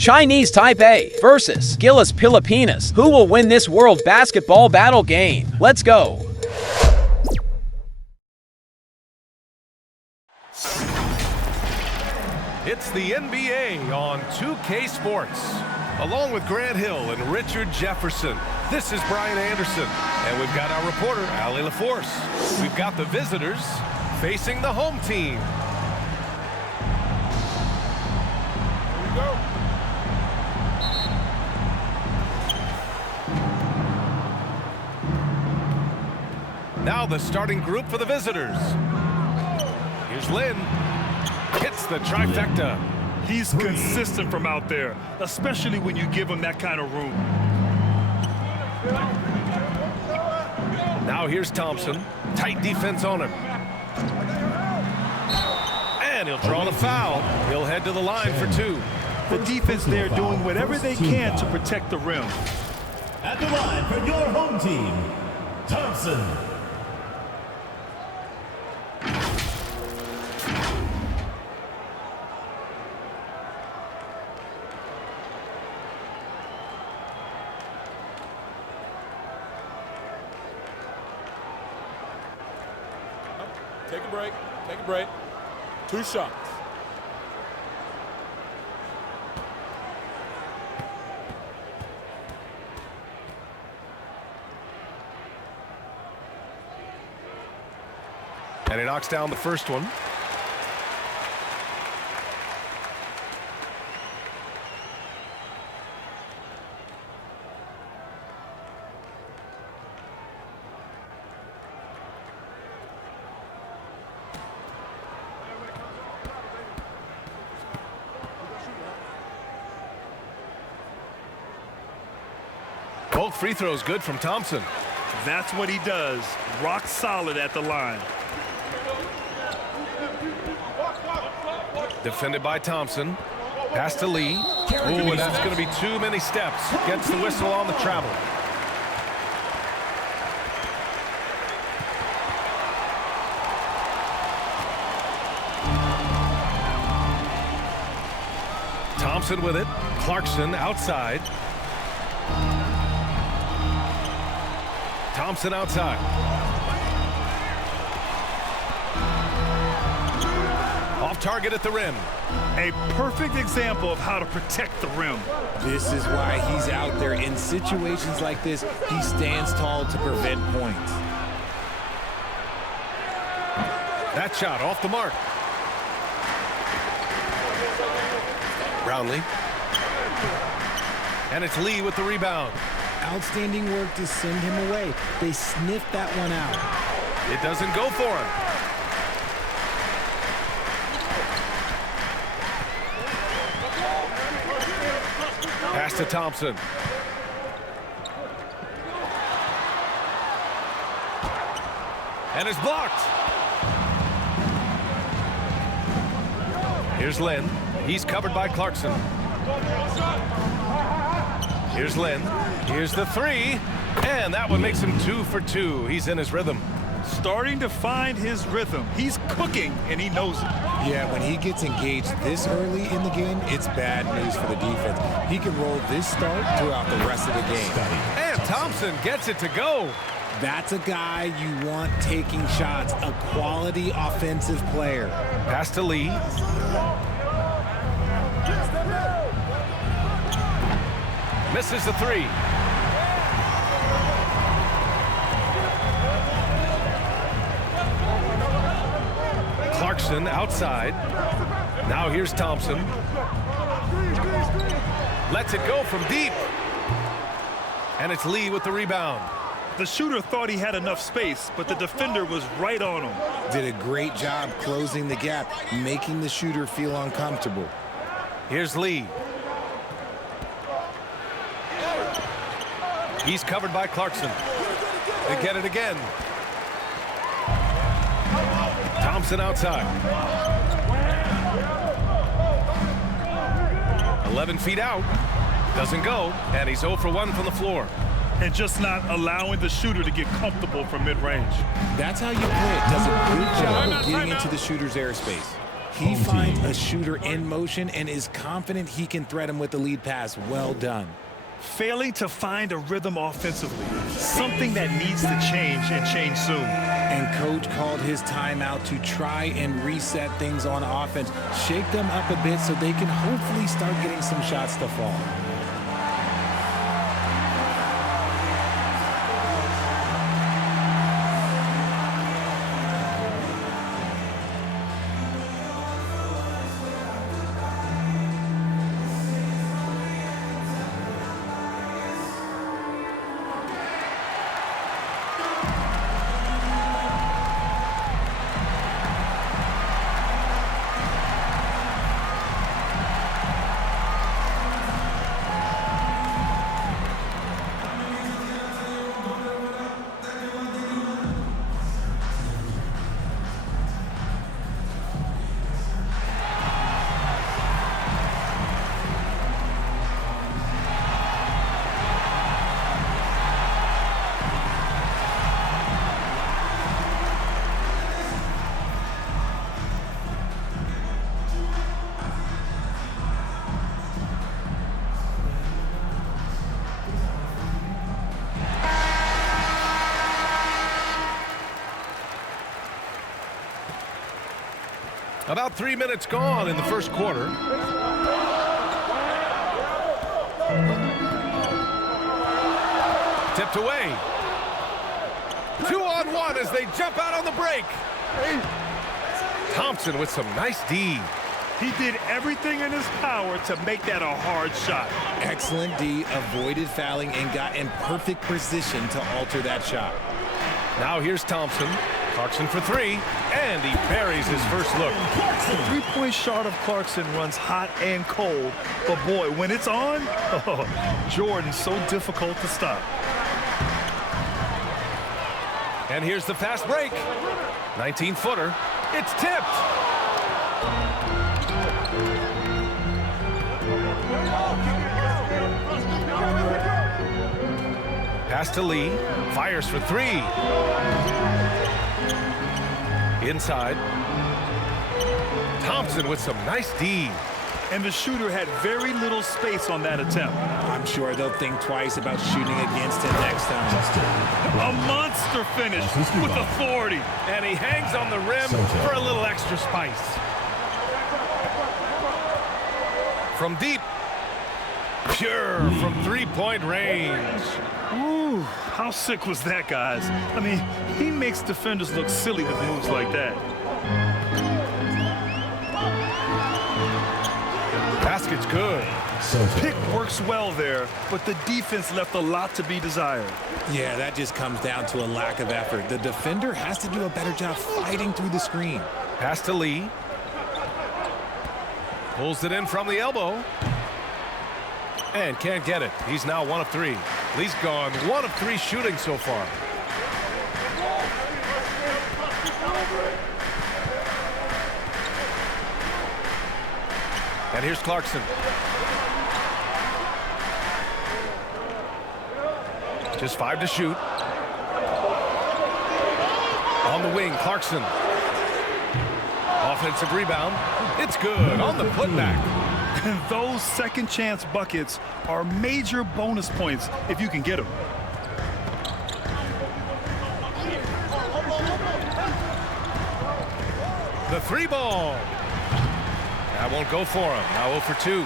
Chinese Taipei versus GILAS Pilipinas. Who will win this World Basketball Battle game? Let's go! It's the NBA on 2K Sports. Along with Grant Hill and Richard Jefferson, this is Brian Anderson. And we've got our reporter, Allie LaForce. We've got the visitors facing the home team. Here we go. Now the starting group for the visitors. Here's Lynn. Hits the trifecta. He's consistent from out there, especially when you give him that kind of room. Now here's Thompson. Tight defense on him. And he'll draw the foul. He'll head to the line for two. The defense there doing whatever they can to protect the rim. At the line for your home team, Thompson. Take a break. Take a break. 2 shots. And he knocks down the first one. Both free throws good from Thompson. That's what he does. Rock solid at the line. Defended by Thompson. Pass to Lee. Ooh, and that's going to be too many steps. Gets the whistle on the travel. Thompson with it. Clarkson outside. Thompson outside. Off target at the rim. A perfect example of how to protect the rim. This is why he's out there in situations like this. He stands tall to prevent points. That shot off the mark. Brownlee. And it's Lee with the rebound. Outstanding work to send him away. They sniffed that one out. It doesn't go for him. Pass to Thompson. And it's blocked. Here's Lynn. He's covered by Clarkson. Here's Lynn. Here's the three. And that one makes him 2 for 2. He's in his rhythm. Starting to find his rhythm. He's cooking, and he knows it. Yeah, when he gets engaged this early in the game, it's bad news for the defense. He can roll this start throughout the rest of the game. And Thompson gets it to go. That's a guy you want taking shots, a quality offensive player. Pass to Lee. Misses the three. Clarkson outside. Now here's Thompson. Lets it go from deep. And it's Lee with the rebound. The shooter thought he had enough space, but the defender was right on him. Did a great job closing the gap, making the shooter feel uncomfortable. Here's Lee. He's covered by Clarkson. They get it again. Thompson outside. 11 feet out. Doesn't go. And he's 0 for 1 from the floor. And just not allowing the shooter to get comfortable from mid-range. That's how you play it. Does a good job of getting into the shooter's airspace. He finds a shooter in motion and is confident he can thread him with the lead pass. Well done. Failing to find a rhythm offensively, something that needs to change and change soon. And coach called his timeout to try and reset things on offense, shake them up a bit so they can hopefully start getting some shots to fall. About 3 minutes gone in the first quarter. Tipped away. 2-on-1 as they jump out on the break. Thompson with some nice D. He did everything in his power to make that a hard shot. Excellent D, avoided fouling and got in perfect position to alter that shot. Now here's Thompson. Clarkson for three, and he buries his first look. The three-point shot of Clarkson runs hot and cold, but boy, when it's on, Jordan's so difficult to stop. And here's the fast break. 19-footer. It's tipped. Pass to Lee. Fires for three. Inside. Thompson with some nice D. And the shooter had very little space on that attempt. I'm sure they'll think twice about shooting against him next time. A monster finish with authority. And he hangs on the rim for a little extra spice. From deep. Pure from three-point range. Ooh, how sick was that, guys? I mean, he makes defenders look silly with moves like that. Basket's good. Pick works well there, but the defense left a lot to be desired. Yeah, that just comes down to a lack of effort. The defender has to do a better job fighting through the screen. Pass to Lee. Pulls it in from the elbow. And can't get it. He's now 1 of 3. Lee's gone 1 of 3 shooting so far. And here's Clarkson. Just 5 to shoot. On the wing, Clarkson. Offensive rebound. It's good on the putback. Those second chance buckets are major bonus points if you can get them. The three ball. That won't go for him. Now 0 for 2.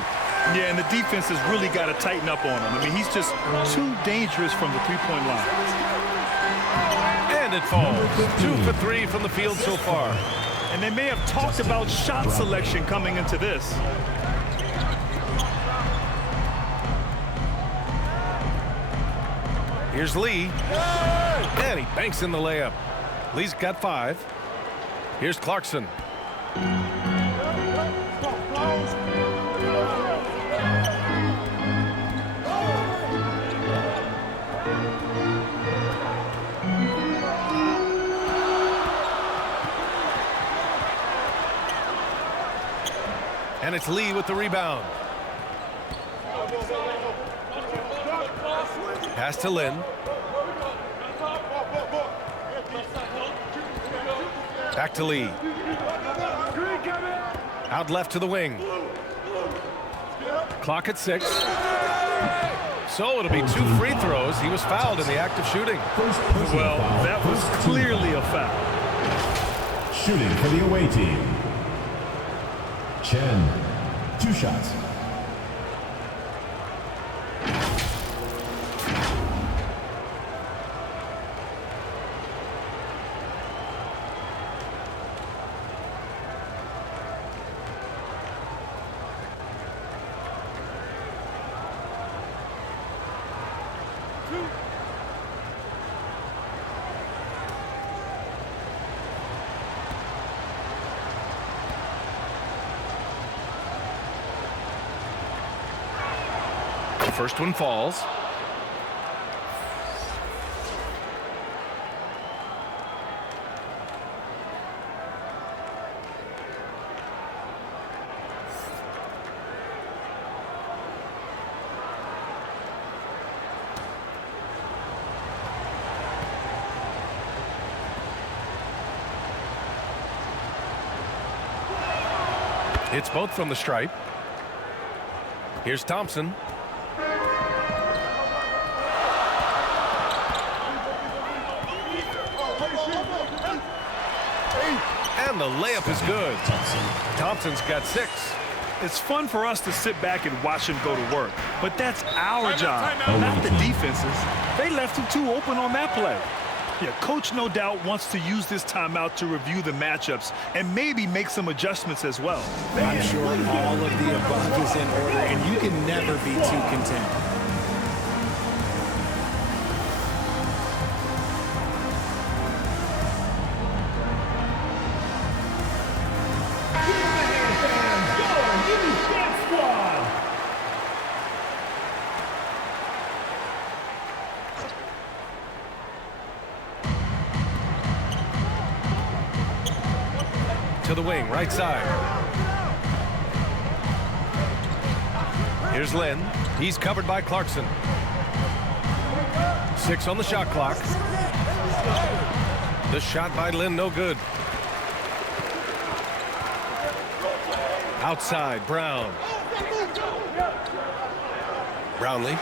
Yeah, and the defense has really got to tighten up on him. I mean, he's just too dangerous from the three-point line. And it falls. 2 for 3 from the field so far. And they may have talked about shot selection coming into this. Here's Lee. And he banks in the layup. Lee's got 5. Here's Clarkson. And it's Lee with the rebound. Pass to Lin. Back to Lee. Out left to the wing. Clock at 6. So it'll be 2 free throws. He was fouled in the act of shooting. Well, that was clearly a foul. Shooting for the away team. Chen, 2 shots. First one falls. It's both from the stripe. Here's Thompson. And the layup is good. Thompson's got 6. It's fun for us to sit back and watch him go to work, but that's our job, not the defense's. They left him too open on that play. Yeah, coach no doubt wants to use this timeout to review the matchups and maybe make some adjustments as well. I'm sure all of the above is in order, and you can never be too content. To the wing, right side. Here's Lynn. He's covered by Clarkson. 6 on the shot clock. The shot by Lynn, no good. Outside, Brown. Brownlee.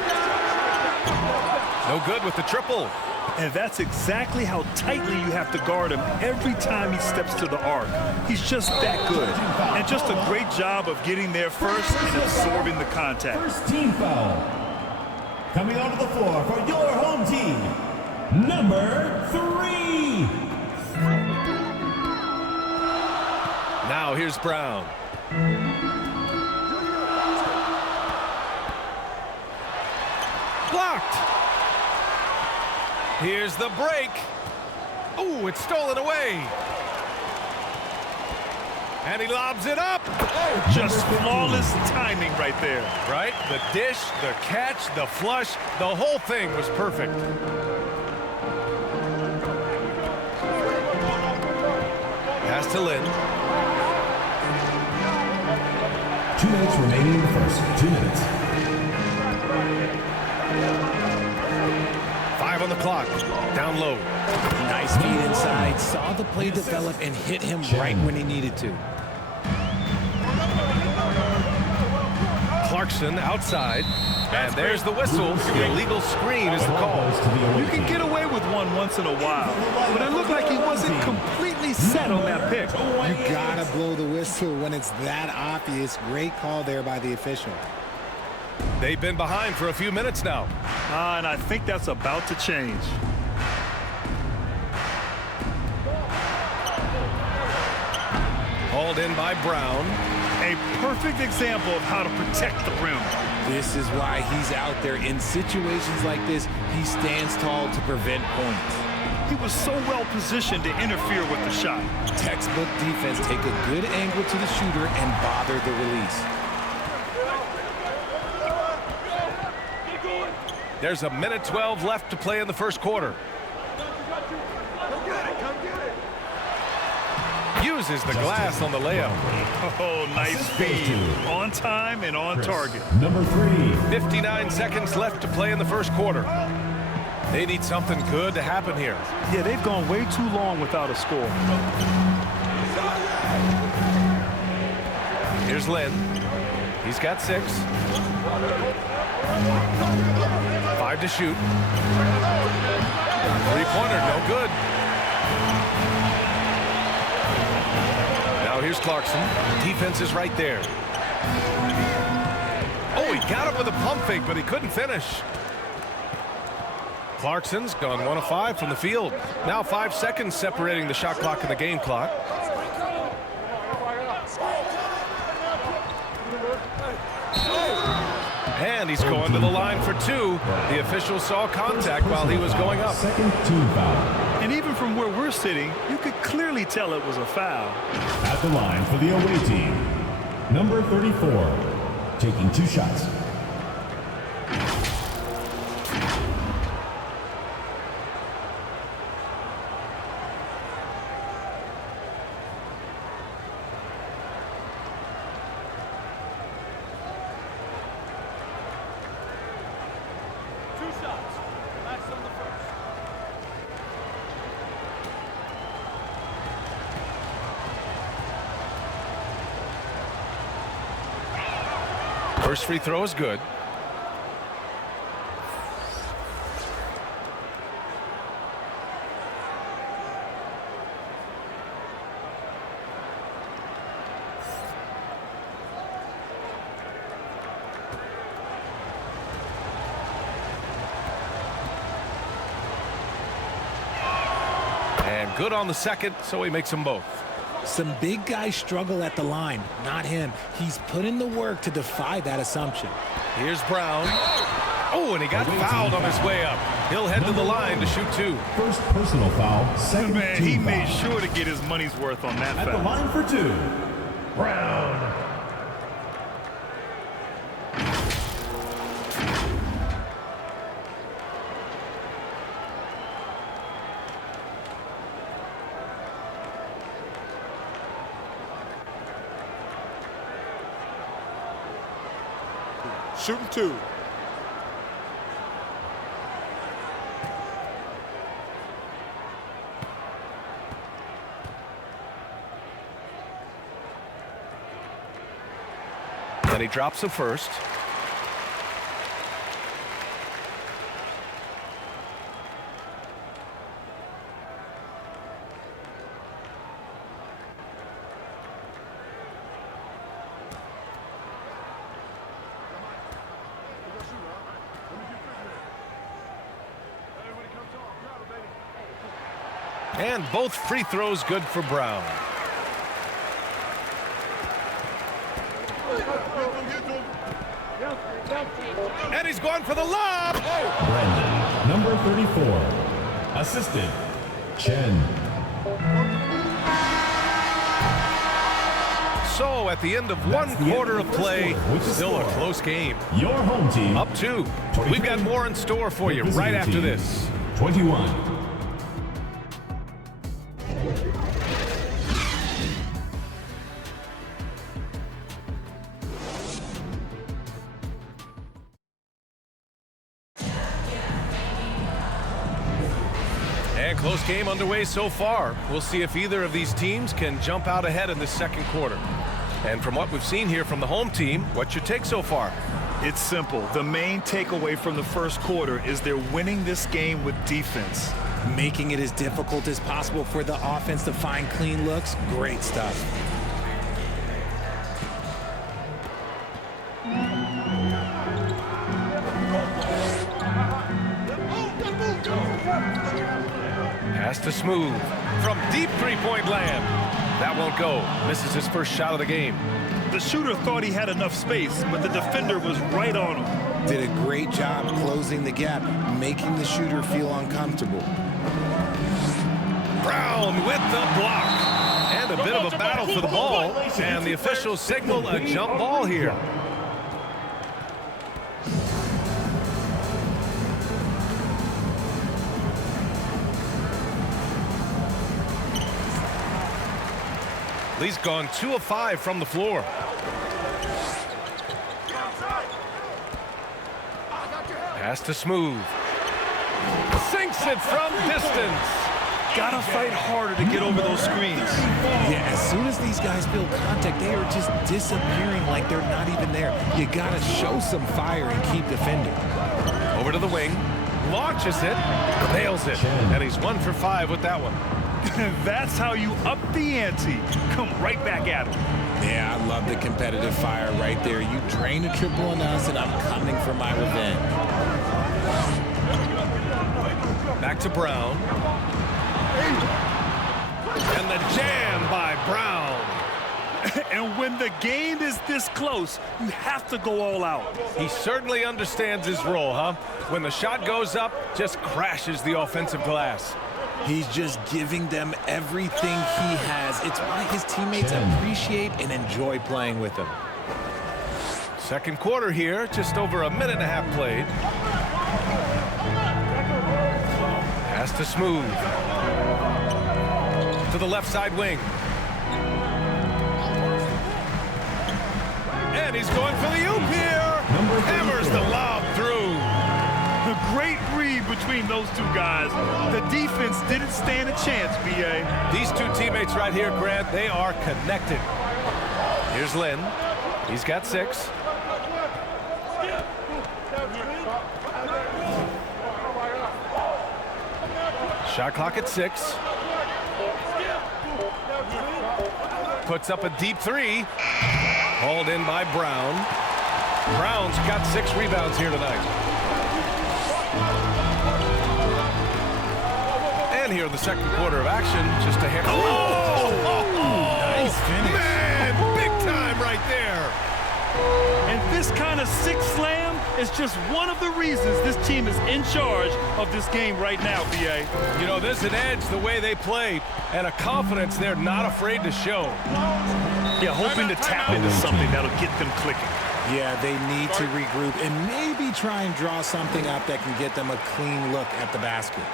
No good with the triple. And that's exactly how tightly you have to guard him every time he steps to the arc. He's just that good. And just a great job of getting there first and absorbing the contact. First team foul. Coming onto the floor for your home team, number 3. Now here's Brown. Blocked. Here's the break. Ooh, it's stolen away. And he lobs it up. Just flawless timing right there. Right? The dish, the catch, the flush, the whole thing was perfect. Pass to Lynn. 2 minutes remaining in the first. 2 minutes. 5 on the clock. Down low. Nice feed inside. Saw the play develop and hit him right when he needed to. Clarkson outside. And there's the whistle. The illegal screen is the call. You can get away with one once in a while, but it looked like he wasn't completely set on that pick. You gotta blow the whistle when it's that obvious. Great call there by the official. They've been behind for a few minutes now. And I think that's about to change. Hauled in by Brown. A perfect example of how to protect the rim. This is why he's out there. In situations like this, he stands tall to prevent points. He was so well positioned to interfere with the shot. Textbook defense, take a good angle to the shooter and bother the release. There's 1:12 left to play in the first quarter. Uses the glass on the layup. Oh, nice feed. On time and on target. Number 3. 59 seconds left to play in the first quarter. They need something good to happen here. Yeah, they've gone way too long without a score. Here's Lynn. He's got 6. 5 to shoot. 3-pointer, no good. Now here's Clarkson. Defense is right there. Oh, he got him with a pump fake, but he couldn't finish. Clarkson's gone 1 of 5 from the field. Now 5 seconds separating the shot clock and the game clock. And he's going to the line for 2. The official saw contact while he was going up. Second team foul. And even from where we're sitting, you could clearly tell it was a foul. At the line for the away team, number 34, taking 2 shots. First free throw is good. And good on the second, so he makes them both. Some big guys struggle at the line, not him. He's put in the work to defy that assumption. Here's Brown. Oh, and he got fouled on his way up. He'll head to the line to shoot 2. First personal foul, second Man, team he foul. made sure to get his money's worth on that At the foul. line for 2, Brown. Shooting 2. Then he drops the first. And both free throws good for Brown. And he's going for the lob. Brandon, number 34, assisted, Chen. So at the end of one quarter of play, still a close game. Your home team Up 2. We've got more in store for you right after this. 21. And close game underway so far. We'll see if either of these teams can jump out ahead in this second quarter. And from what we've seen here from the home team, what's your take so far? It's simple. The main takeaway from the first quarter is they're winning this game with defense. Making it as difficult as possible for the offense to find clean looks. Great stuff. Pass to Smooth from deep three-point land. That won't go. Misses his first shot of the game. The shooter thought he had enough space, but the defender was right on him. Did a great job closing the gap, making the shooter feel uncomfortable. Brown with the block. And a bit of a battle for the ball. And the officials signal a jump ball here. Lee's gone 2 of 5 from the floor. Pass to Smooth. Sinks it from distance. gotta fight harder to get over those screens. Yeah, as soon as these guys feel contact, they are just disappearing like they're not even there. You gotta show some fire and keep defending. Over to the wing, launches it, nails it, and he's 1 for 5 with that one. That's how you up the ante. Come right back at him. Yeah, I love the competitive fire right there. You drain a triple on us, and I'm coming for my revenge. Back to Brown. And the jam by Brown. And when the game is this close, you have to go all out. He certainly understands his role, huh? When the shot goes up, just crashes the offensive glass. He's just giving them everything he has. It's why his teammates appreciate and enjoy playing with him. Second quarter here, just over a minute and a half played. Pass to Smooth. To the left side wing. And he's going for the oop here. Hammers the lob through. The great read between those two guys. The defense didn't stand a chance, B.A. These two teammates right here, Grant, they are connected. Here's Lynn. He's got 6. Shot clock at 6. Puts up a deep 3. Hauled in by Brown. Brown's got 6 rebounds here tonight. And here in the second quarter of action, just a hair. Nice finish. Man, big time right there. And this kind of six slam is just one of the reasons this team is in charge of this game right now, B.A. You know, there's an edge the way they play and a confidence they're not afraid to show. Yeah, hoping to tap into something that'll get them clicking. Yeah, they need to regroup and maybe try and draw something up that can get them a clean look at the basket.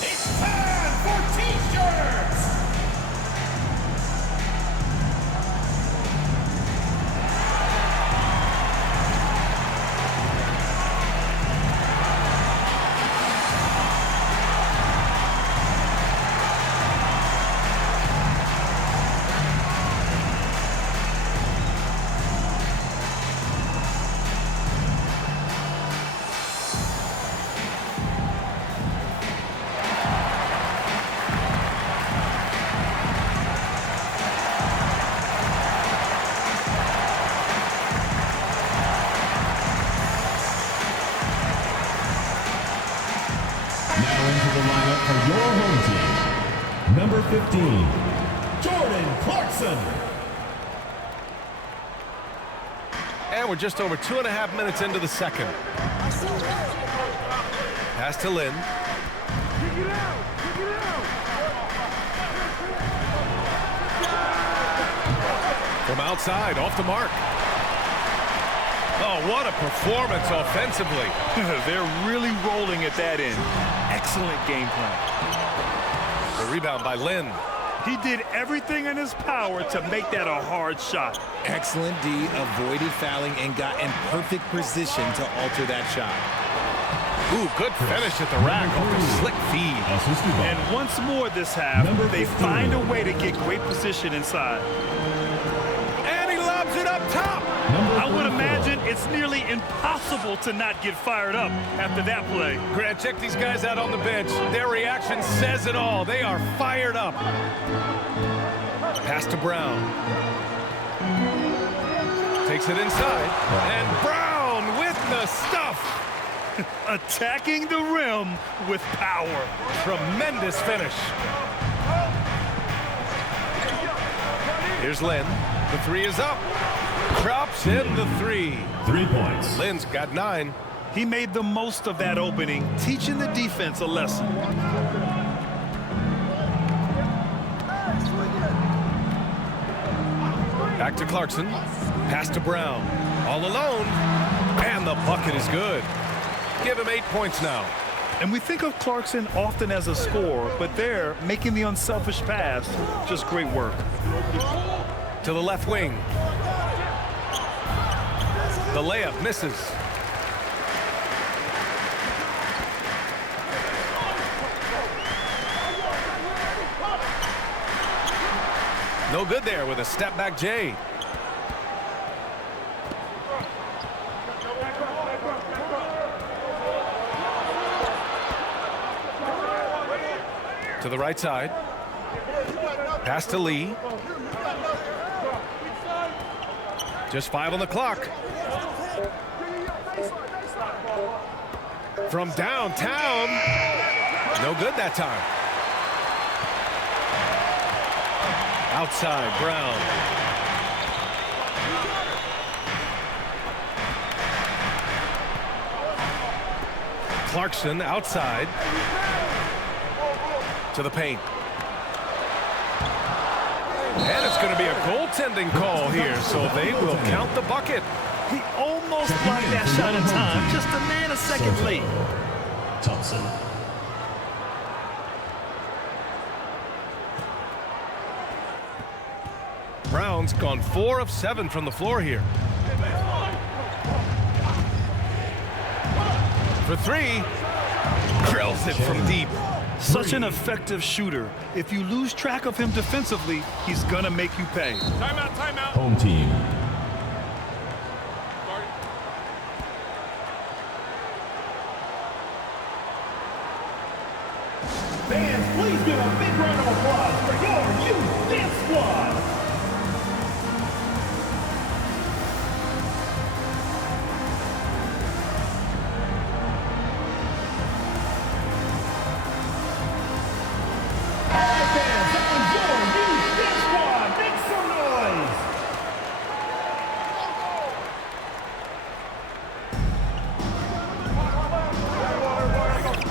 It's time for T-shirts! Number 15, Jordan Clarkson. And we're just over 2.5 minutes into the second. Pass to Lynn. From outside, off the mark. Oh, what a performance offensively. They're really rolling at that end. Excellent game plan. The rebound by Lynn. He did everything in his power to make that a hard shot. Excellent D, avoided fouling and got in perfect position to alter that shot. Ooh, good finish at the rack off the slick feed. And once more this half, they find a way to get great position inside. And he lobs it up top. I would imagine it's nearly impossible to not get fired up after that play. Grant, check these guys out on the bench. Their reaction says it all. They are fired up. Pass to Brown. Takes it inside. And Brown with the stuff. Attacking the rim with power. Tremendous finish. Here's Lynn. The 3 is up. Drops in the 3. 3 points. Lynn's got 9. He made the most of that opening, teaching the defense a lesson. Back to Clarkson. Pass to Brown. All alone. And the bucket is good. Give him 8 points now. And we think of Clarkson often as a scorer, but there, making the unselfish pass, just great work. To the left wing. The layup misses. No good there with a step back J. To the right side. Pass to Lee. Just 5 on the clock. From downtown. No good that time. Outside, Brown. Clarkson outside. To the paint. And it's going to be a goaltending call here, so they will count the bucket. He almost blocked that shot in time, just a nanosecond late. Thompson. Brown's gone 4 of 7 from the floor here. For 3. Drills it from deep. Such an effective shooter. If you lose track of him defensively, he's gonna make you pay. Timeout, timeout. Home team. Fans, please give a big round of applause for your youth dance squad.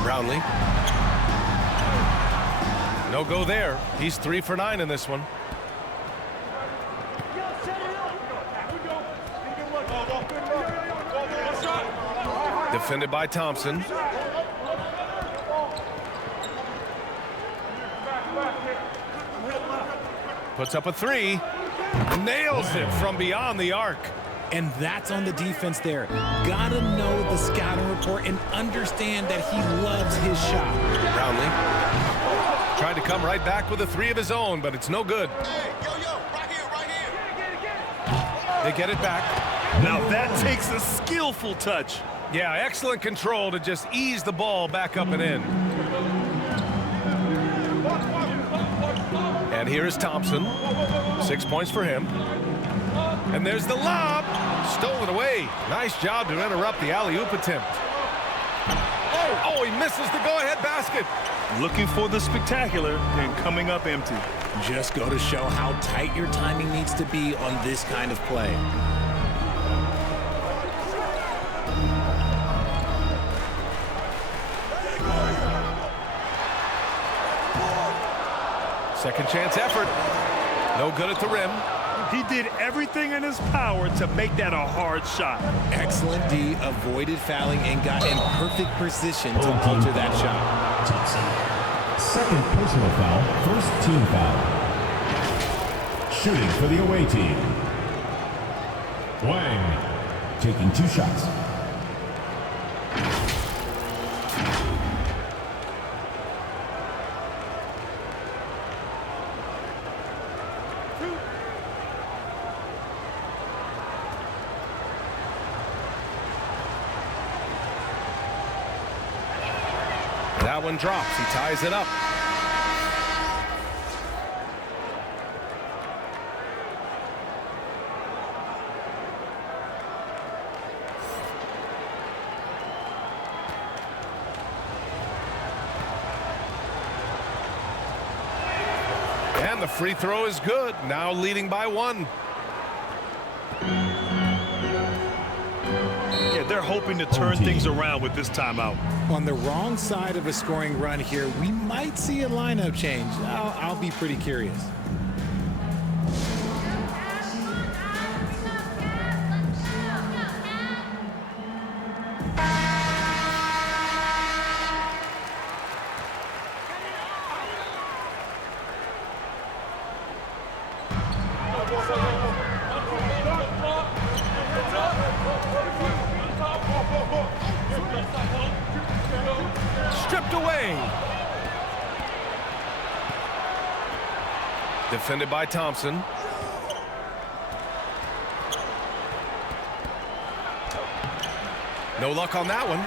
Brownlee. No go there. He's 3 for 9 in this one. Defended by Thompson. Puts up a 3. Nails it from beyond the arc. And that's on the defense there. Gotta know the scouting report and understand that he loves his shot. Brownlee tried to come right back with a 3 of his own, but it's no good. Hey, yo, right here. They get it back. Now that takes a skillful touch. Yeah, excellent control to just ease the ball back up and in. And here is Thompson. 6 points for him. And there's the lob. Stolen away. Nice job to interrupt the alley-oop attempt. Oh, he misses the go-ahead basket. Looking for the spectacular and coming up empty. Just go to show how tight your timing needs to be on this kind of play. Second chance effort. No good at the rim. He did everything in his power to make that a hard shot. Excellent D, avoided fouling and got in perfect position to alter that shot. Thompson. Second personal foul, first team foul. Shooting for the away team. Wang. Taking 2 shots. That one drops. He ties it up. And the free throw is good. Now leading by 1. Yeah, they're hoping to turn things around with this timeout. On the wrong side of a scoring run here, we might see a lineup change. I'll be pretty curious. Stripped away. Defended by Thompson. No luck on that one.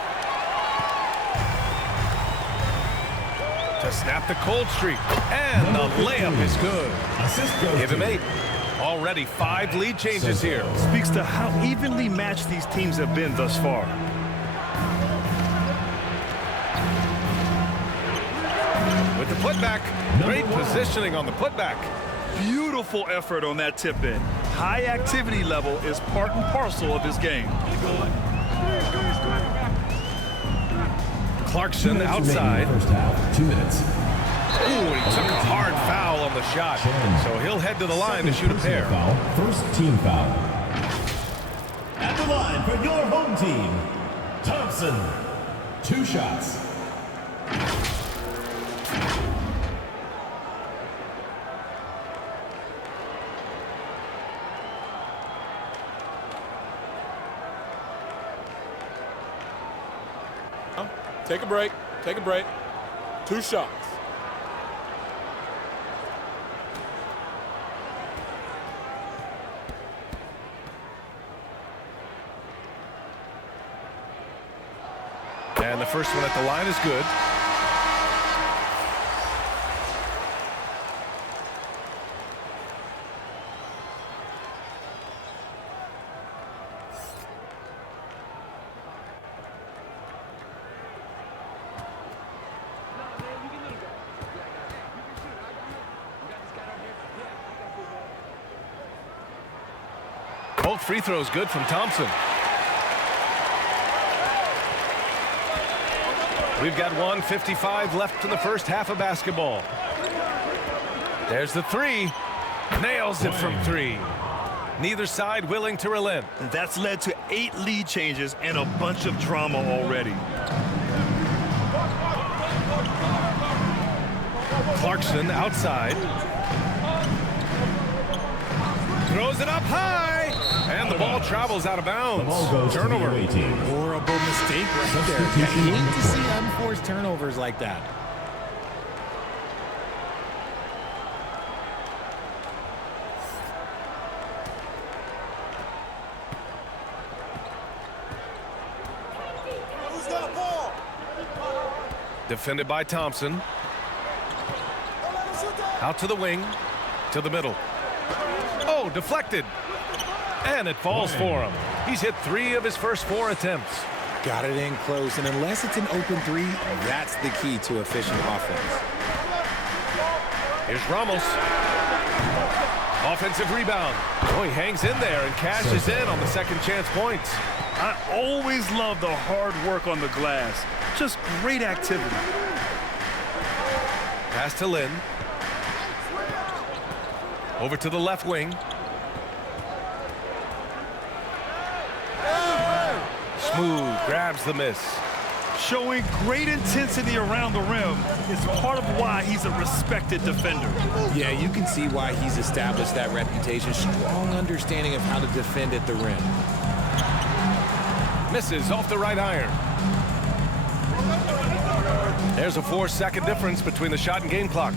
To snap the cold streak. And the layup is good. Give him 8. Already 5 lead changes here. Speaks to how evenly matched these teams have been thus far. With the putback. Great positioning on the putback. Beautiful effort on that tip in. High activity level is part and parcel of his game. Clarkson outside. First half, 2 minutes. Ooh, and he took a hard foul on the shot. So he'll head to the line to shoot a pair. First team foul. At the line for your home team, Thompson. 2 shots. Take a break. Take a break. 2 shots. And the first one at the line is good. Both free throws good from Thompson. We've got 1:55 left in the first half of basketball. There's the 3. Nails it from 3. Neither side willing to relent. That's led to 8 lead changes and a bunch of drama already. Clarkson outside. Throws it up high. And the ball travels out of bounds. The ball goes Turnover. to the away team. Horrible mistake right there. I hate to see unforced turnovers like that. Defended by Thompson. Out to the wing. To the middle. Oh, deflected. And it falls for him. He's hit 3 of his first 4 attempts. Got it in close, and unless it's an open 3, that's the key to efficient offense. Here's Ramos. Offensive rebound. Oh, he hangs in there and cashes in on the second chance points. I always love the hard work on the glass. Just great activity. Pass to Lynn. Over to the left wing. Smooth, grabs the miss. Showing great intensity around the rim is part of why he's a respected defender. Yeah, you can see why he's established that reputation. Strong understanding of how to defend at the rim. Misses off the right iron. There's a 4-second difference between the shot and game clock.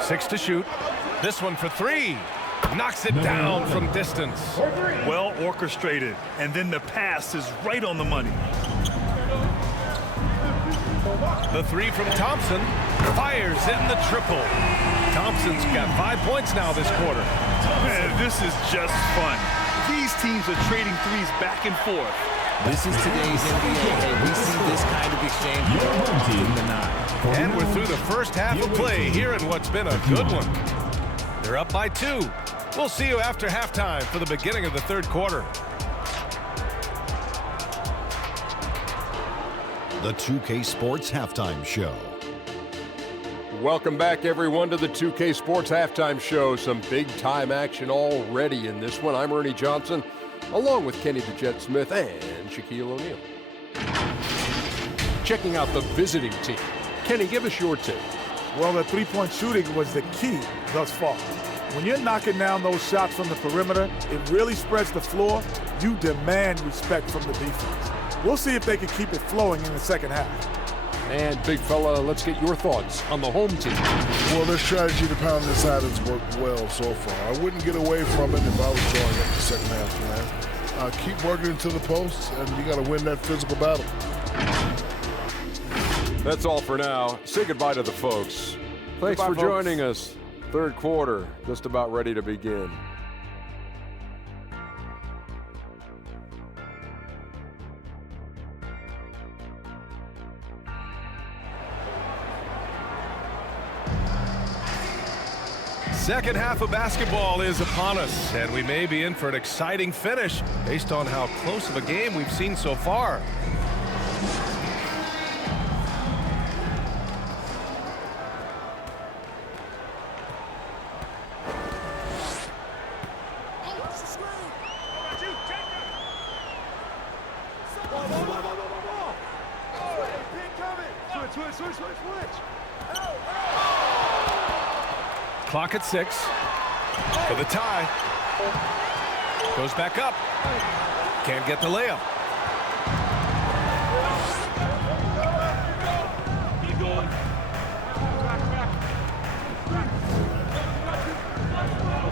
Six to shoot. This one for 3. Knocks it down from distance. Well orchestrated, and then the pass is right on the money. The 3 from Thompson. Fires in the triple. Thompson's got 5 points now this quarter. Man, this is just fun. These teams are trading threes back and forth. This is today's NBA. We see this kind of exchange more often than not. And we're through the first half of play here in what's been a good one. They're up by 2. We'll see you after halftime for the beginning of the third quarter. The 2K Sports Halftime Show. Welcome back, everyone, to the 2K Sports Halftime Show. Some big-time action already in this one. I'm Ernie Johnson, along with Kenny the Jet Smith and Shaquille O'Neal. Checking out the visiting team. Kenny, give us your take. Well, the three-point shooting was the key thus far. When you're knocking down those shots from the perimeter, it really spreads the floor. you demand respect from the defense. We'll see if they can keep it flowing in the second half. And big fella, let's get your thoughts on the home team. Well, their strategy to pound inside has worked well so far. I wouldn't get away from it if I was drawing up the second half plan. Keep working into the posts, and you got to win that physical battle. That's all for now. Say goodbye to the folks. Thanks for joining us. Third quarter, just about ready to begin. Second half of basketball is upon us, and we may be in for an exciting finish based on how close of a game we've seen so far. Clock at 6 for the tie. Goes back up. Can't get the layup.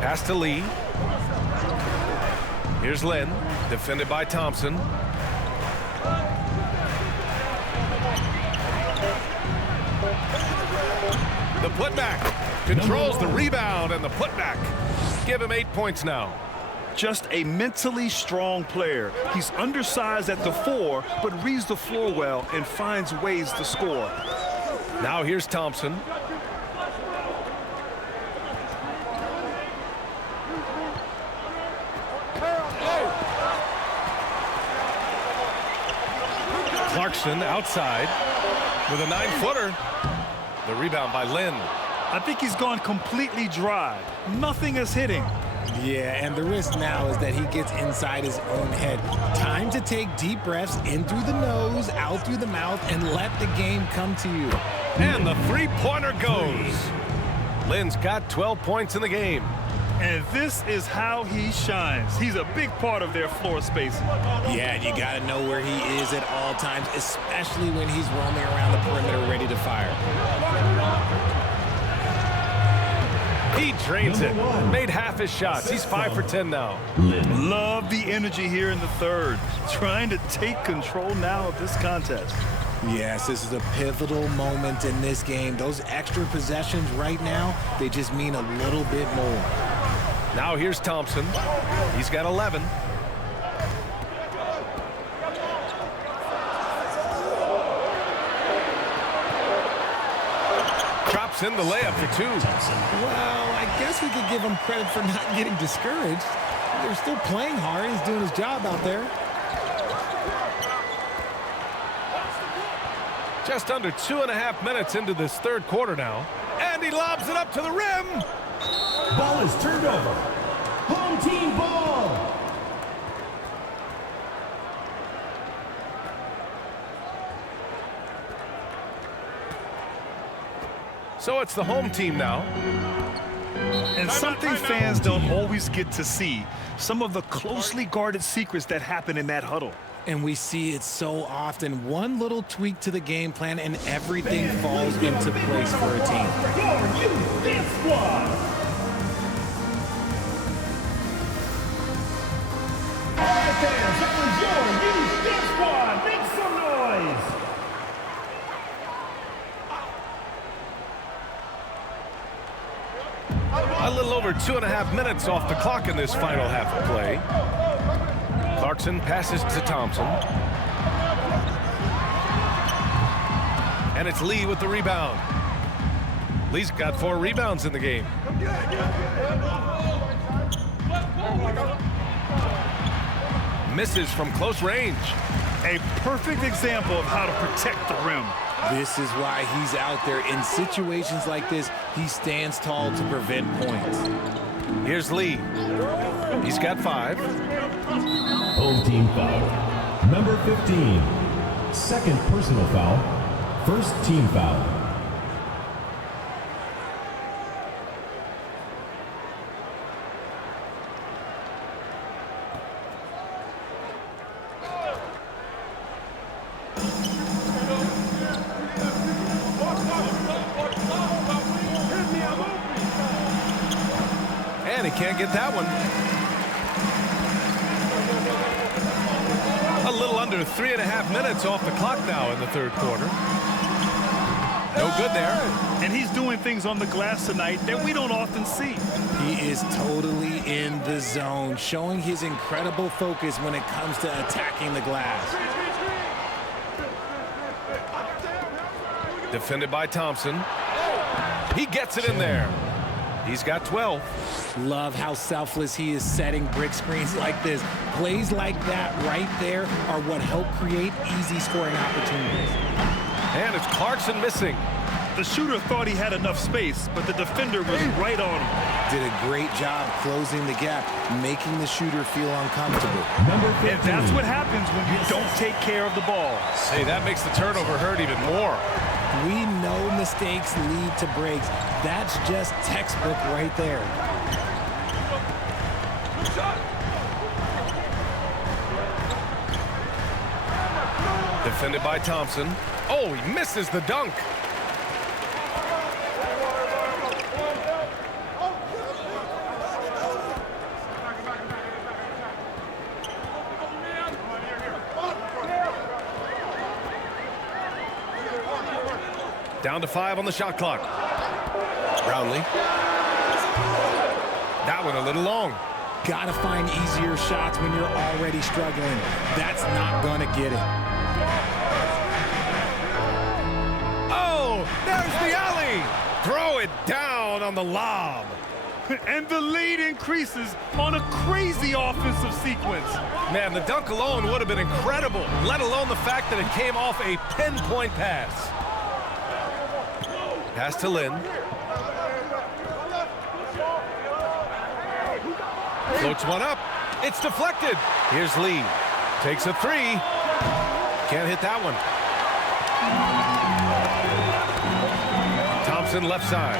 Pass to Lee. Here's Lynn, defended by Thompson. The putback. Controls the rebound and the putback. Give him 8 points now. Just a mentally strong player. He's undersized at the 4, but reads the floor well and finds ways to score. Now here's Thompson. Clarkson outside with a 9-footer. The rebound by Lynn. I think he's gone completely dry. Nothing is hitting. Yeah, and the risk now is that he gets inside his own head. Time to take deep breaths in through the nose, out through the mouth, and let the game come to you. And the three-pointer goes. Lynn's got 12 points in the game. And this is how he shines. He's a big part of their floor space. Yeah, you got to know where he is at all times, especially when he's roaming around the perimeter ready to fire. He drains it. Made half his shots. He's 5 for 10 now. Love the energy here in the third. Trying to take control now of this contest. Yes, this is a pivotal moment in this game. Those extra possessions right now, they just mean a little bit more. Now here's Thompson. He's got 11. Drops in the layup for 2. Well, I guess we could give him credit for not getting discouraged. They're still playing hard. He's doing his job out there. Just under 2.5 minutes into this third quarter now. And he lobs it up to the rim. Ball is turned over. Home team ball. So it's the home team now. And something fans don't always get to see. Some of the closely guarded secrets that happen in that huddle. And we see it so often. One little tweak to the game plan and everything falls into place for a team. Your youth dance squad. All right, fans, that was your youth dance squad. Make some noise. A little over 2.5 minutes off the clock in this final half of play. Clarkson passes to Thompson. And it's Lee with the rebound. Lee's got 4 rebounds in the game. Misses from close range. A perfect example of how to protect the rim. This is why he's out there. In situations like this, he stands tall to prevent points. Here's Lee. He's got 5. Home team foul. Number 15. Second personal foul. First team foul. And he can't get that one. A little under 3.5 minutes off the clock now in the third quarter. No good there. And he's doing things on the glass tonight that we don't often see. He is totally in the zone, showing his incredible focus when it comes to attacking the glass. Defended by Thompson. He gets it in there. He's got 12. Love how selfless he is setting brick screens like this. Plays like that right there are what help create easy scoring opportunities. And it's Clarkson missing. The shooter thought he had enough space, but the defender was right on him. Did a great job closing the gap, making the shooter feel uncomfortable. And that's what happens when you don't take care of the ball. Hey, that makes the turnover hurt even more. We know mistakes lead to breaks. That's just textbook right there. Defended by Thompson. Oh, he misses the dunk. Down to 5 on the shot clock. Brownlee. That one a little long. Gotta find easier shots when you're already struggling. That's not gonna get it. Oh, there's the alley. Throw it down on the lob. And the lead increases on a crazy offensive sequence. Man, the dunk alone would have been incredible, let alone the fact that it came off a pinpoint pass. Pass to Lynn. Floats one up. It's deflected. Here's Lee. Takes a 3. Can't hit that one. Thompson left side.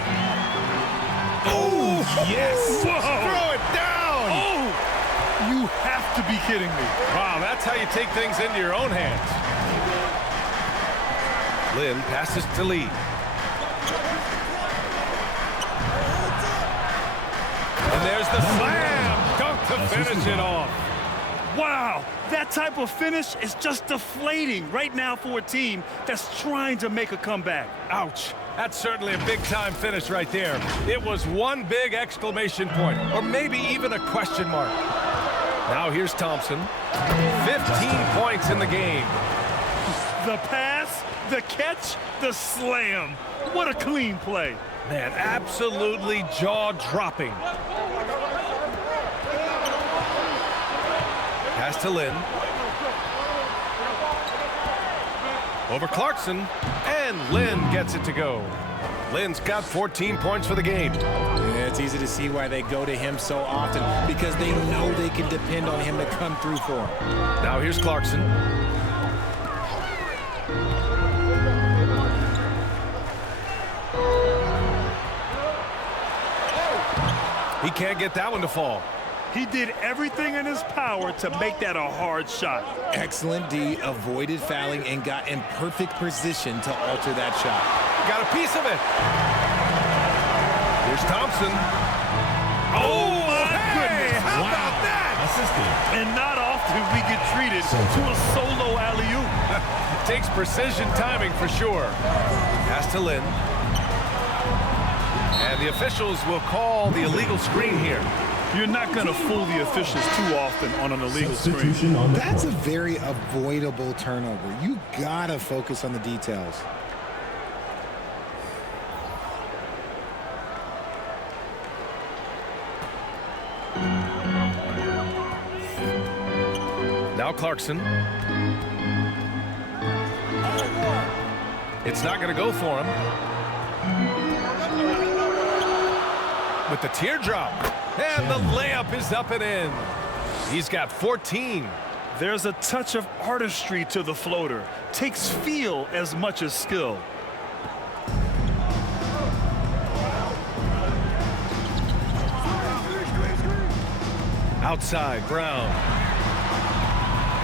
Oh, yes. Whoa. Throw it down. Oh, you have to be kidding me. Wow, that's how you take things into your own hands. Lynn passes to Lee. And there's the slam dunk to finish it off. Wow, that type of finish is just deflating right now for a team that's trying to make a comeback. Ouch. That's certainly a big-time finish right there. It was one big exclamation point, or maybe even a question mark. Now here's Thompson. 15 points in the game. The pass, the catch, the slam. What a clean play. Man, absolutely jaw-dropping. Pass to Lynn. Over Clarkson, and Lynn gets it to go. Lynn's got 14 points for the game. Yeah, it's easy to see why they go to him so often, because they know they can depend on him to come through for them. Now here's Clarkson. He can't get that one to fall. He did everything in his power to make that a hard shot. Excellent D, avoided fouling and got in perfect position to alter that shot. Got a piece of it. Here's Thompson. Oh, my goodness. How about that? And not often we get treated to a solo alley-oop. Takes precision timing for sure. Pass to Lynn. And the officials will call the illegal screen here. You're not going to fool the officials too often on an illegal screen. That's a very avoidable turnover. You gotta focus on the details. Now Clarkson. It's not going to go for him. With the teardrop. And the layup is up and in. He's got 14. There's a touch of artistry to the floater. Takes feel as much as skill. Outside, Brown.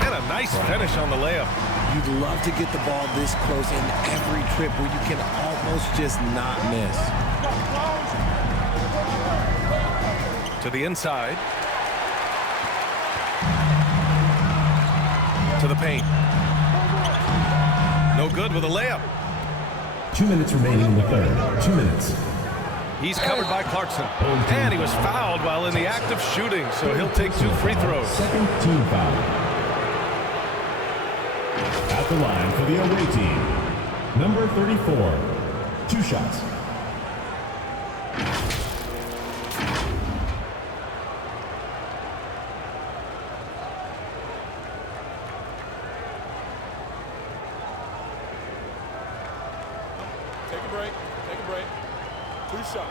And a nice finish on the layup. You'd love to get the ball this close in every trip where you can almost just not miss. To the inside. To the paint. No good with a layup. 2 minutes remaining in the third. 2 minutes. He's covered by Clarkson. And he was fouled while in the act of shooting, so he'll take 2 free throws. Second team foul. At the line for the away team, number 34. 2 shots. Take a break. Take a break. 2 shots.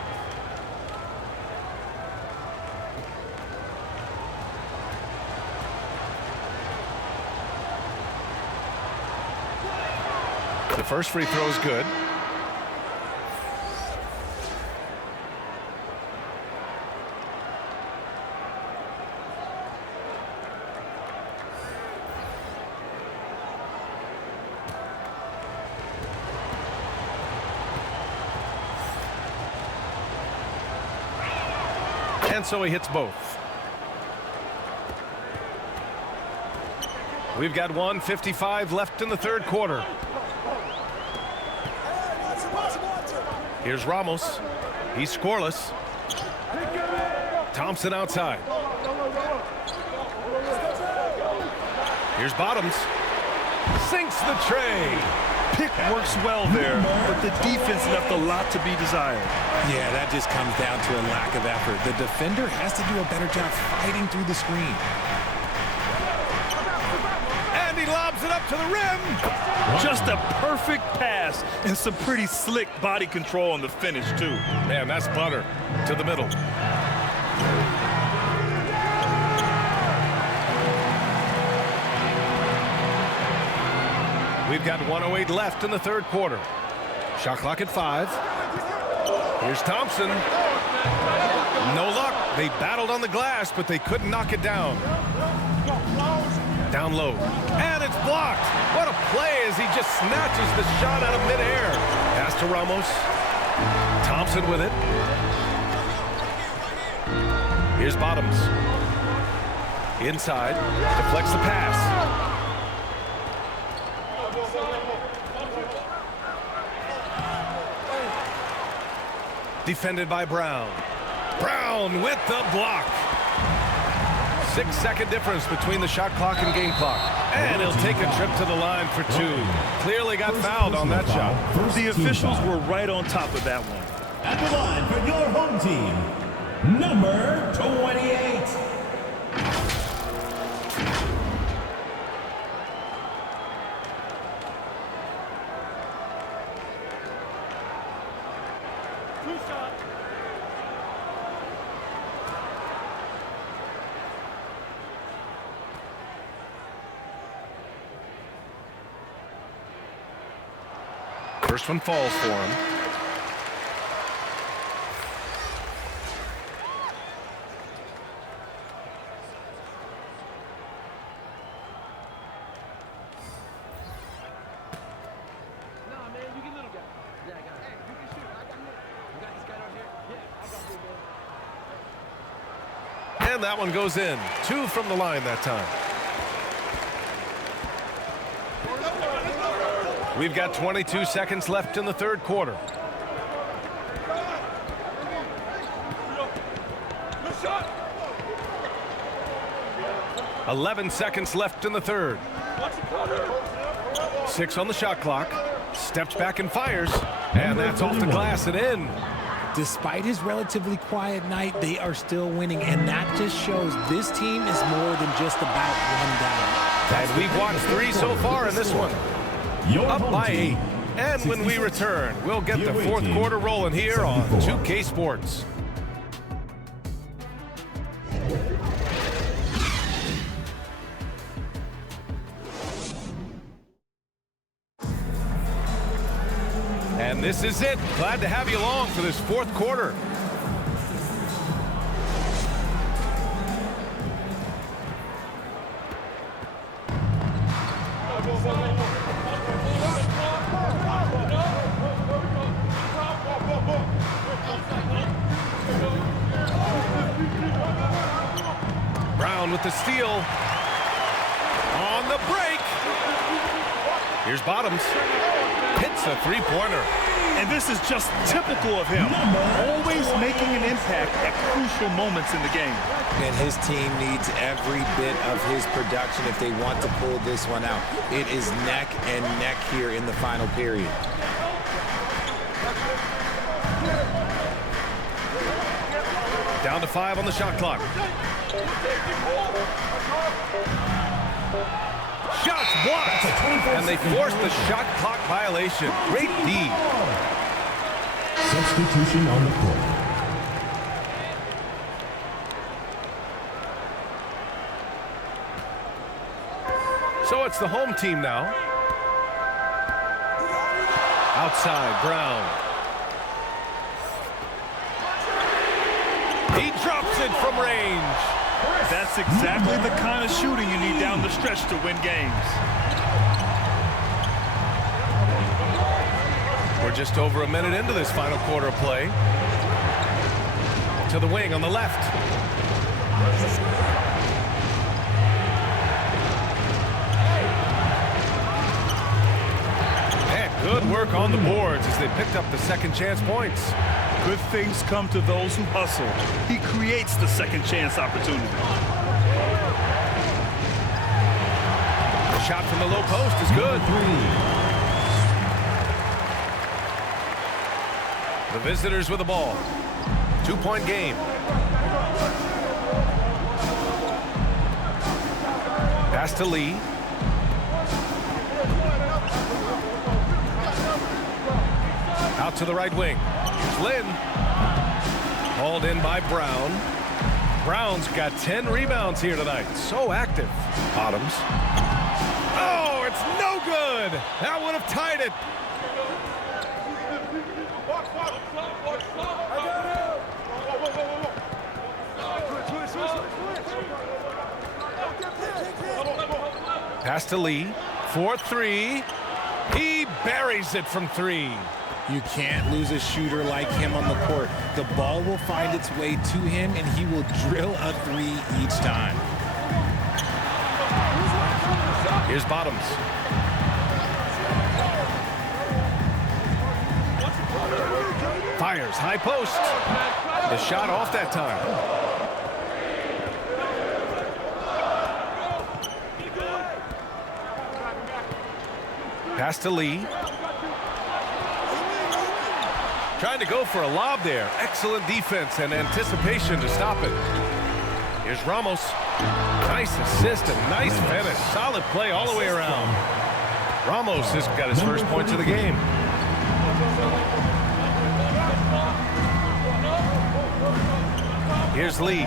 The first free throw is good. And so he hits both. We've got 1:55 left in the third quarter. Here's Ramos. He's scoreless. Thompson outside. Here's Bottoms. Sinks the tray. Pick works well there, but the defense left a lot to be desired. Yeah, that just comes down to a lack of effort. The defender has to do a better job fighting through the screen. And he lobs it up to the rim. Just a perfect pass and some pretty slick body control on the finish, too. Man, that's butter. To the middle. We've got 1:08 left in the third quarter. Shot clock at 5. Here's Thompson. No luck. They battled on the glass, but they couldn't knock it down. Down low. And it's blocked. What a play as he just snatches the shot out of midair. Pass to Ramos. Thompson with it. Here's Bottoms. Inside. Deflects the pass. Defended by Brown. Brown with the block. 6-second difference between the shot clock and game clock. And he'll take a trip to the line for 2. Clearly got fouled on that shot. The officials were right on top of that one. At the line for your home team, number 28. First one falls for him. And that one goes in. 2 from the line that time. We've got 22 seconds left in the third quarter. Shot. 11 seconds left in the third. 6 on the shot clock. Steps back and fires. And that's off the glass and in. Despite his relatively quiet night, they are still winning, and that just shows this team is more than just about one guy. And we've watched 3 so far in this one. Up by 8. And when we return, we'll get the fourth quarter rolling here on 2K Sports. And this is it. Glad to have you along for this fourth quarter. with the steal. On the break. Here's Bottoms. Hits a three-pointer. And this is just typical of him. Always making an impact at crucial moments in the game. And his team needs every bit of his production if they want to pull this one out. It is neck and neck here in the final period. Down to 5 on the shot clock. Shots blocked, and they forced the shot clock violation. Great D. Substitution on the court. So it's the home team now. Outside, Brown. He drops it from range. That's exactly the kind of shooting you need down the stretch to win games. We're just over a minute into this final quarter of play. To the wing on the left. And good work on the boards as they picked up the second chance points. Good things come to those who hustle. He creates the second chance opportunity. The shot from the low post is good. The visitors with the ball. 2-point game. Pass to Lee. Out to the right wing. Flynn. Hauled in by Brown. Brown's got 10 rebounds here tonight. So active. Bottoms. Oh, it's no good. That would have tied it. Pass to Lee. 4-3. He buries it from 3. You can't lose a shooter like him on the court. The ball will find its way to him, and he will drill a 3 each time. Here's Bottoms. Fires, high post. The shot off that time. Pass to Lee. Trying to go for a lob there. Excellent defense and anticipation to stop it. Here's Ramos. Nice assist and nice finish. Solid play all the way around. Ramos has got his first points of the game. Here's Lee.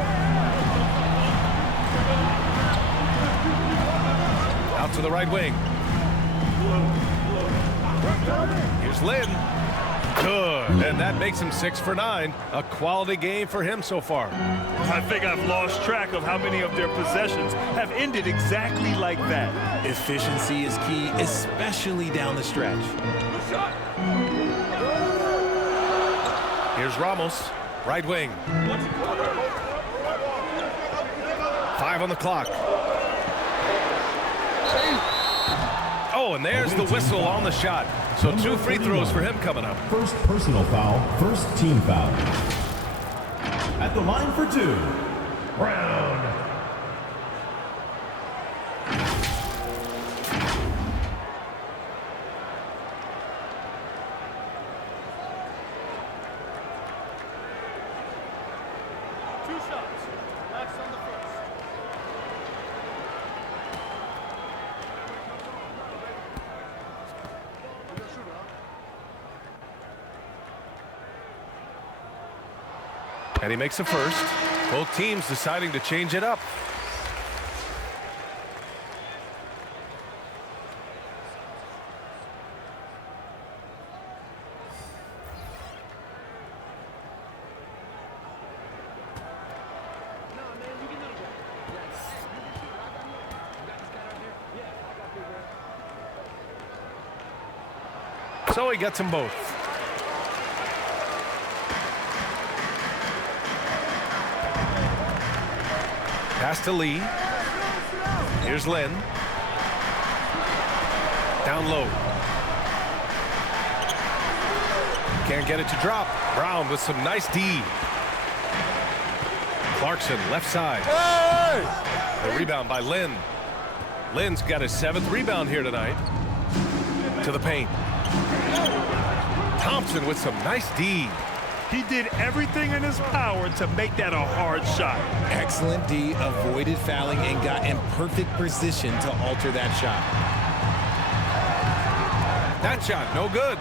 Out to the right wing. Here's Lynn. Good, and that makes him 6 for 9. A quality game for him so far. I think I've lost track of how many of their possessions have ended exactly like that. Efficiency is key, especially down the stretch. Here's Ramos, right wing. 5 on the clock. Oh, and there's the whistle on the shot. So 2 free throws for him coming up. First personal foul, first team foul. At the line for 2, Brown. And he makes a first. Both teams deciding to change it up. So he gets them both. Pass to Lee. Here's Lin. Down low. Can't get it to drop. Brown with some nice D. Clarkson, left side. Hey! The rebound by Lin. Lin's got his 7th rebound here tonight. To the paint. Thompson with some nice D. He did everything in his power to make that a hard shot. Excellent D, avoided fouling and got in perfect position to alter that shot. That shot, no good.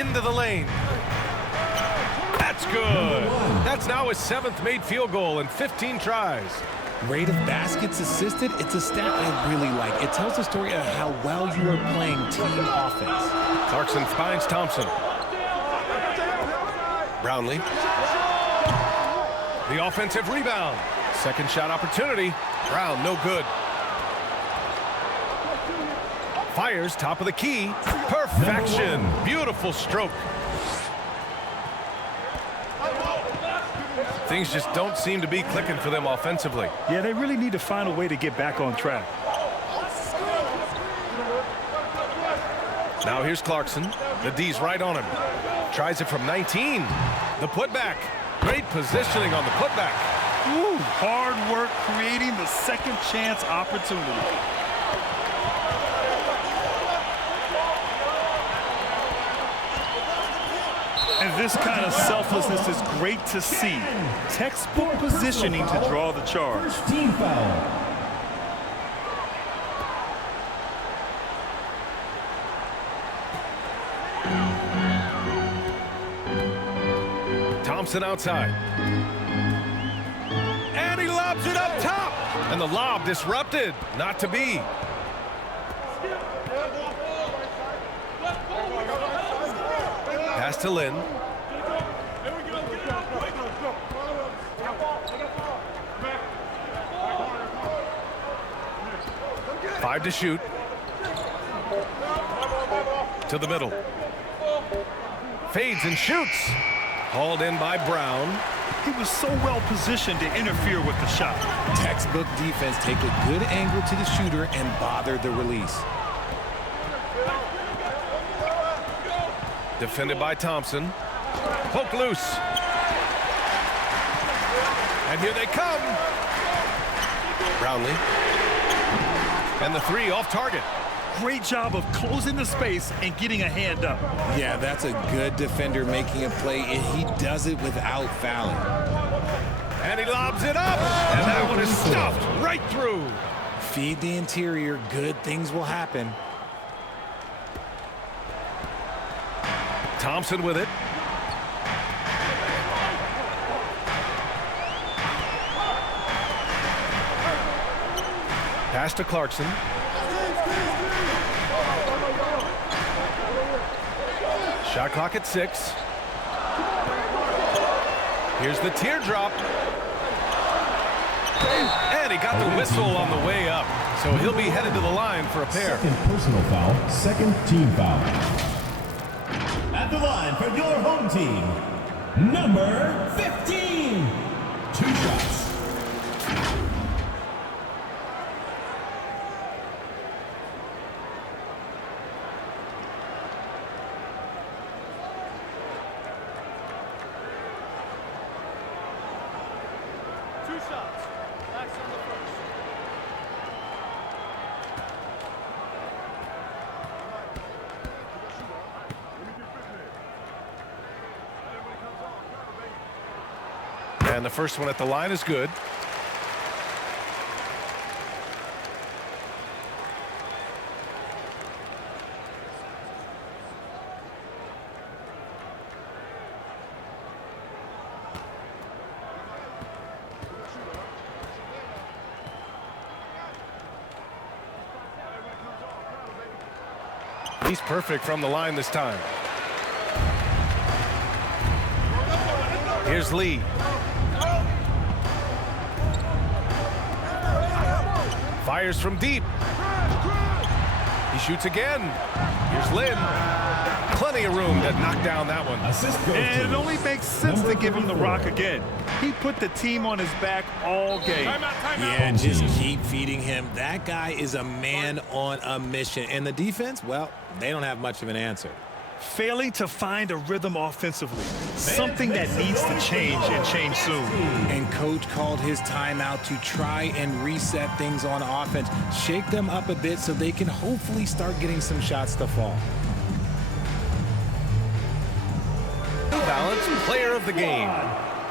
Into the lane. That's good. That's now his 7th made field goal in 15 tries. Rate of baskets assisted, it's a stat I really like. It tells the story of how well you are playing team offense. Clarkson finds Thompson. Brownlee. The offensive rebound. Second shot opportunity. Brown, no good. Fires top of the key. Perfection. Beautiful stroke. Things just don't seem to be clicking for them offensively. Yeah, they really need to find a way to get back on track. Now here's Clarkson. The D's right on him. Tries it from 19. The putback. Great positioning on the putback. Ooh, hard work creating the second chance opportunity. And this kind of selflessness is great to see. Textbook positioning to draw the charge. Team foul. Thompson outside. And he lobs it up top. And the lob disrupted. Not to be. Pass to Lin. Five to shoot. To the middle. Fades and shoots. Hauled in by Brown. He was so well positioned to interfere with the shot. Textbook defense, take a good angle to the shooter and bother the release. Defended by Thompson. Poke loose. And here they come. Brownlee. And the three off target. Great job of closing the space and getting a hand up. Yeah, that's a good defender making a play, and he does it without fouling. And he lobs it up. And that one is stuffed right through. Feed the interior, good things will happen. Thompson with it. Pass to Clarkson. Shot clock at 6. Here's the teardrop. And he got the whistle on the way up. So he'll be headed to the line for a pair. Second personal foul, second team foul. At the line for your home team, number 15. 2 shots. And the first one at the line is good. He's perfect from the line this time. Here's Lee. Fires from deep. He shoots again. Here's Lynn. Plenty of room to knock down that one. And it only makes sense to give him the rock again. He put the team on his back all game. Yeah, just keep feeding him. That guy is a man on a mission. And the defense, well, they don't have much of an answer. Failing to find a rhythm offensively. Something that needs to change and change soon. And coach called his timeout to try and reset things on offense. Shake them up a bit so they can hopefully start getting some shots to fall. Balance player of the game.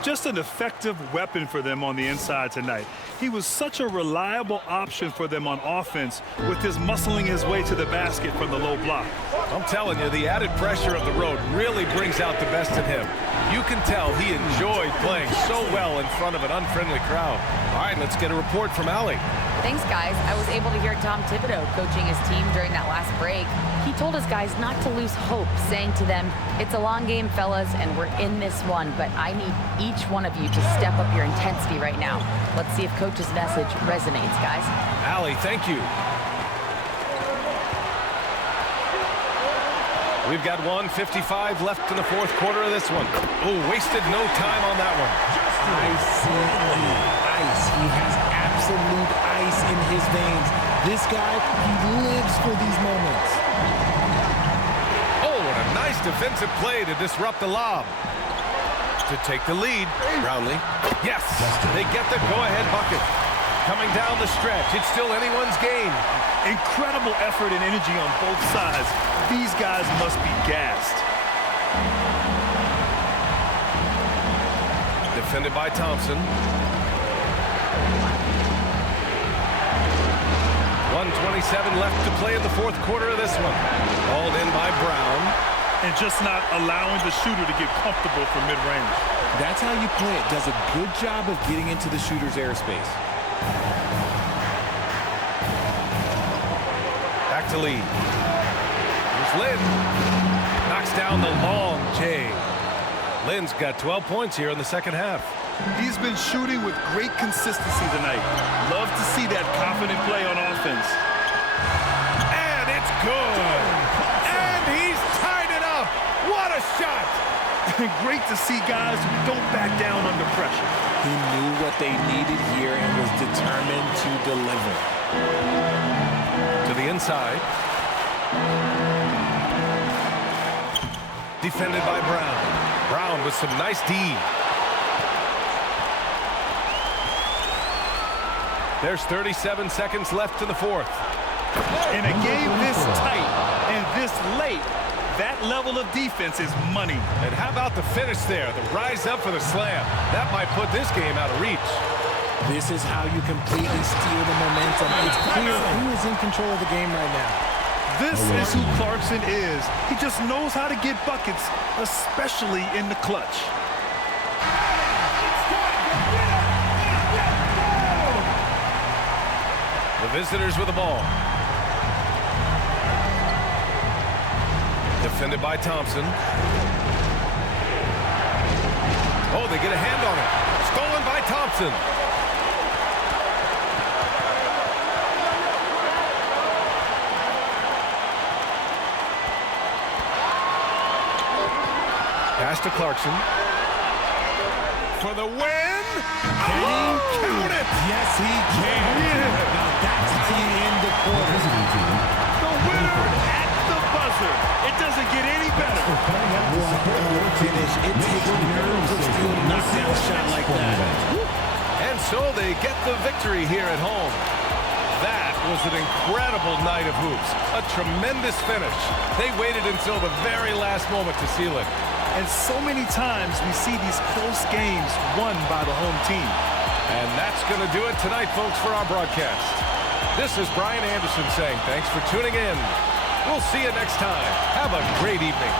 Just an effective weapon for them on the inside tonight. He was such a reliable option for them on offense with his muscling his way to the basket from the low block. I'm telling you, the added pressure of the road really brings out the best in him. You can tell he enjoyed playing so well in front of an unfriendly crowd. All right, let's get a report from Allie. Thanks, guys. I was able to hear Tom Thibodeau coaching his team during that last break. He told his guys not to lose hope, saying to them, "It's a long game, fellas, and we're in this one, but I need each one of you to step up your intensity right now." Let's see if coach's message resonates, guys. Allie, thank you. We've got 1:55 left in the fourth quarter of this one. Oh, wasted no time on that one. Ice. He has absolute ice in his veins. This guy, he lives for these moments. Oh, what a nice defensive play to disrupt the lob. To take the lead, Brownlee. Yes, they get the go-ahead bucket. Coming down the stretch, it's still anyone's game. Incredible effort and energy on both sides. These guys must be gassed. Defended by Thompson. 1:27 left to play in the fourth quarter of this one. Hauled in by Brown. And just not allowing the shooter to get comfortable from mid-range. That's how you play it. Does a good job of getting into the shooter's airspace. Back to lead. Here's Lynn. Knocks down the long J. Lynn's got 12 points here in the second half. He's been shooting with great consistency tonight. Love to see that confident play on offense. And it's good. And he's tied it up. What a shot. Great to see guys who don't back down under pressure. He knew what they needed here and was determined to deliver. To the inside. Defended by Brown. Brown with some nice D. There's 37 seconds left in the fourth. In a game this tight and this late, that level of defense is money. And how about the finish there? The rise up for the slam. That might put this game out of reach. This is how you completely steal the momentum. It's clear who is in control of the game right now. This is who Clarkson is. He just knows how to get buckets, especially in the clutch. The visitors with the ball. Defended by Thompson. Oh, they get a hand on it. Stolen by Thompson. Pass to Clarkson. For the win. Oh, count it. Yes, he can. Yeah. Now that's how you end the quarter. The winner at the buzzer. It doesn't get any better. Finish. It takes nerve to steal a knockdown shot like that. And so they get the victory here at home. That was an incredible night of hoops. A tremendous finish. They waited until the very last moment to seal it. And so many times we see these close games won by the home team. And that's going to do it tonight, folks, for our broadcast. This is Brian Anderson saying thanks for tuning in. We'll see you next time. Have a great evening.